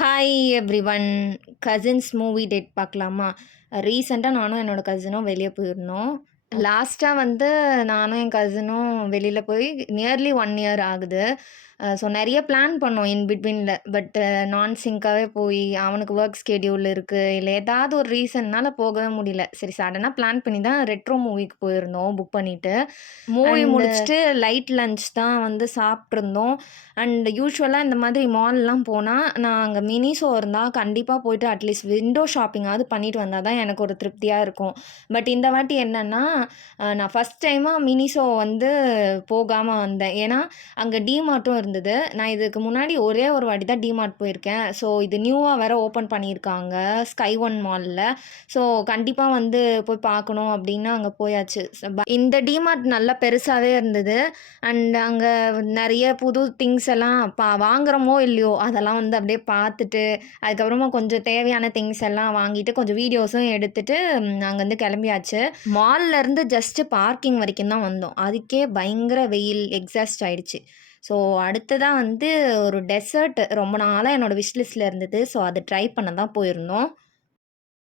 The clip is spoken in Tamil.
Hi everyone. Cousins movie date பார்க்கலாமா? ரீசெண்டா நானும் என்னோட கசினும் வெளிய போயிருந்தோம். லாஸ்ட்டா வந்து நானும் என் கசினும் வெளில போய் நியர்லி 1 இயர் ஆகுது. ஸோ நெறைய பிளான் பண்ணோம் இன் பிட்வீன்ல. பட் நான் சிங்க்காவே போய் அவனுக்கு வொர்க் ஸ்கெட்யூல் இருக்கு. இல்ல ஏதாவது ஒரு ரீசன்னால போகவே முடியல. சரி சடனா பிளான் பண்ணி தான் ரெட்ரோ மூவிக்கு போயிருந்தோம் புக் பண்ணிட்டு. மூவி முடிச்சுட்டு லைட் லஞ்ச் தான் வந்து சாப்ட்டுருந்தோம். அண்ட் யூசுவலா இந்த மாதிரி மால்லாம் போனா, நான் அங்க மினிசோ இருந்தா கண்டிப்பா போயிட்டு அட்லீஸ்ட் விண்டோ ஷாப்பிங்காவது பண்ணிட்டு வந்தா தான் எனக்கு ஒரு திருப்தியா இருக்கும். பட் இந்த வாட்டி என்னன்னா, நான் ஃபர்ஸ்ட் டைமா மினிசோ வந்து போகாம வந்தேன். ஏன்னா, அங்க டிமார்ட்டும் இருந்தது. நான் இதுக்கு முன்னாடி ஒரே ஒரு வாட்டி தான் டிமார்ட் போயிருக்கேன். ஸோ இது நியூவா வேற ஓப்பன் பண்ணியிருக்காங்க. ஸ்கை ஒன் மால்ல. ஸோ கண்டிப்பா வந்து போய் பார்க்கணும் அப்படின்னு அங்க போயாச்சு. இந்த டிமார்ட் நல்லா பெருசாவே இருந்தது. அண்ட் அங்க நெறைய புது திங்ஸ் எல்லாம் வாங்குறோமோ இல்லையோ, அதெல்லாம் வந்து அப்படியே பார்த்துட்டு, அதுக்கப்புறமா கொஞ்சம் தேவையான திங்ஸ் எல்லாம் வாங்கிட்டு, கொஞ்சம் வீடியோஸும் எடுத்துட்டு அங்கருந்து கிளம்பியாச்சு. மால்ல இருந்து ஜஸ்ட் பார்க்கிங் வரைக்கும் தான் வந்தோம். அதுக்கே பயங்கர வெயில் எக்ஸாஸ்ட் ஆயிடுச்சு. ஸோ அடுத்ததா வந்து ஒரு டெசர்ட் ரொம்ப நாளா என்னோட விஷ் லிஸ்ட்ல இருந்தது. ஸோ அத ட்ரை பண்ண தான் போயிருந்தோம்.